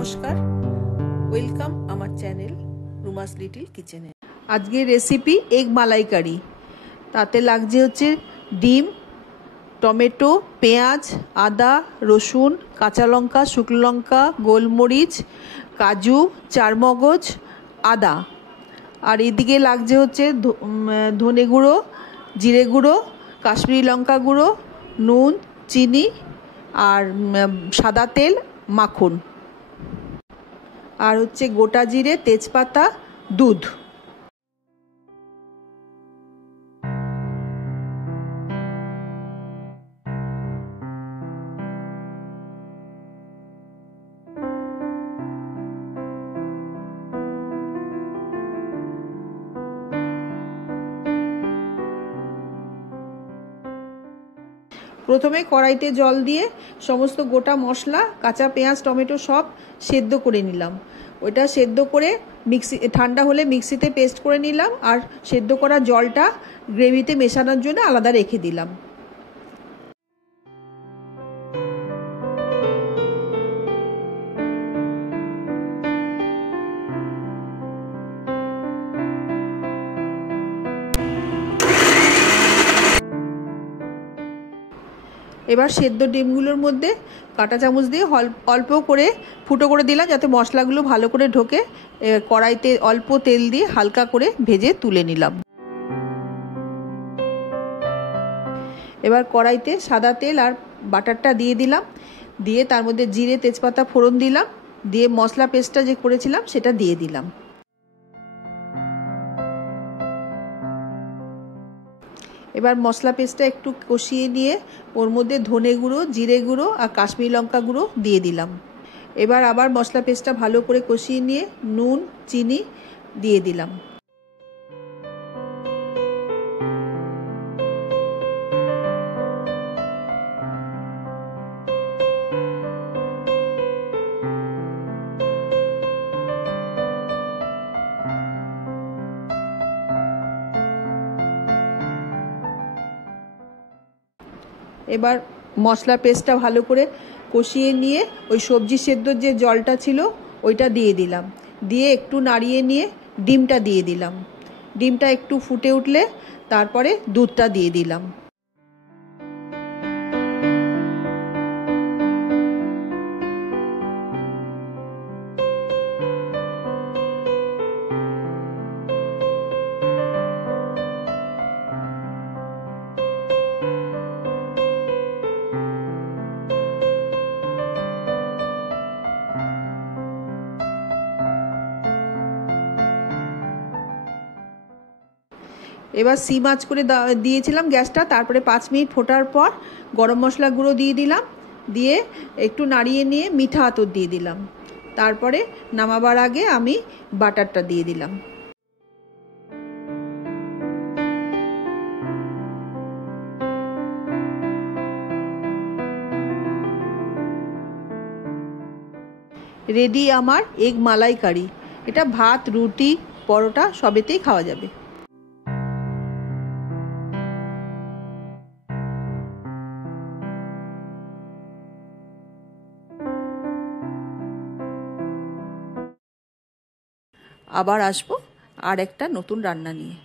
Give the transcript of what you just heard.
নমস্কার, ওয়েলকাম আমার channel রুমাস little কিচেনে। আজকের রেসিপি এগ মালাইকারি। তাতে লাগছে হচ্ছে ডিম, টমেটো, পেঁয়াজ, আদা, রসুন, কাঁচা লঙ্কা, শুকনো লঙ্কা, গোলমরিচ, কাজু, চারমগজ, আদা। আর এদিকে লাগছে হচ্ছে ধনে গুঁড়ো, জিরে গুঁড়ো, কাশ্মীরি লঙ্কা গুঁড়ো, নুন, চিনি আর সাদা তেল, মাখন, আর হচ্ছে গোটা জিরে, তেজপাতা, দুধ। প্রথমে কড়াইতে জল দিয়ে সমস্ত গোটা মশলা, কাঁচা পেঁয়াজ, টমেটো সব সেদ্ধ করে নিলাম। ওইটা সেদ্ধ করে ঠান্ডা হলে মিক্সিতে পেস্ট করে নিলাম, আর সেদ্ধ করা জলটা গ্রেভিতে মেশানোর জন্য আলাদা রেখে দিলাম। এবার সেদ্ধ ডিমগুলোর মধ্যে কাঁটা চামচ দিয়ে অল্প করে ফুটো করে দিলাম, যাতে মশলাগুলো ভালো করে ঢোকে। কড়াইতে অল্প তেল দিয়ে হালকা করে ভেজে তুলে নিলাম। এবার কড়াইতে সাদা তেল আর বাটারটা দিয়ে দিলাম, দিয়ে তার মধ্যে জিরে, তেজপাতা ফোড়ন দিলাম, দিয়ে মশলা পেস্টটা যে করেছিলাম সেটা দিয়ে দিলাম। এবার মশলা পেস্টটা একটু কষিয়ে নিয়ে ওর মধ্যে ধনে গুঁড়ো, জিরে গুঁড়ো আর কাশ্মীরি লঙ্কা গুঁড়ো দিয়ে দিলাম। এবার আবার মশলা পেস্টটা ভালো করে কষিয়ে নিয়ে নুন, চিনি দিয়ে দিলাম। এবার মশলা পেস্টটা ভালো করে কষিয়ে নিয়ে ওই সবজি সেদ্ধর যে জলটা ছিল ওইটা দিয়ে দিলাম, দিয়ে একটু নাড়িয়ে নিয়ে ডিমটা দিয়ে দিলাম। ডিমটা একটু ফুটে উঠলে তারপরে দুধটা দিয়ে দিলাম। এবার সিম আঁচ করে দিয়েছিলাম গ্যাসটা, তারপরে 5 মিনিট ফোটার পর গরম মশলা গুঁড়ো দিয়ে দিলাম, দিয়ে একটু নাড়িয়ে নিয়ে মিঠা আতর দিয়ে দিলাম। তারপরে নামাবার আগে আমি বাটারটা দিয়ে দিলাম। রেডি আমার এগ মালাইকারি। এটা ভাত, রুটি, পরোটা সবেতেই খাওয়া যাবে। আবার আসবো আর একটা নতুন রান্না নিয়ে।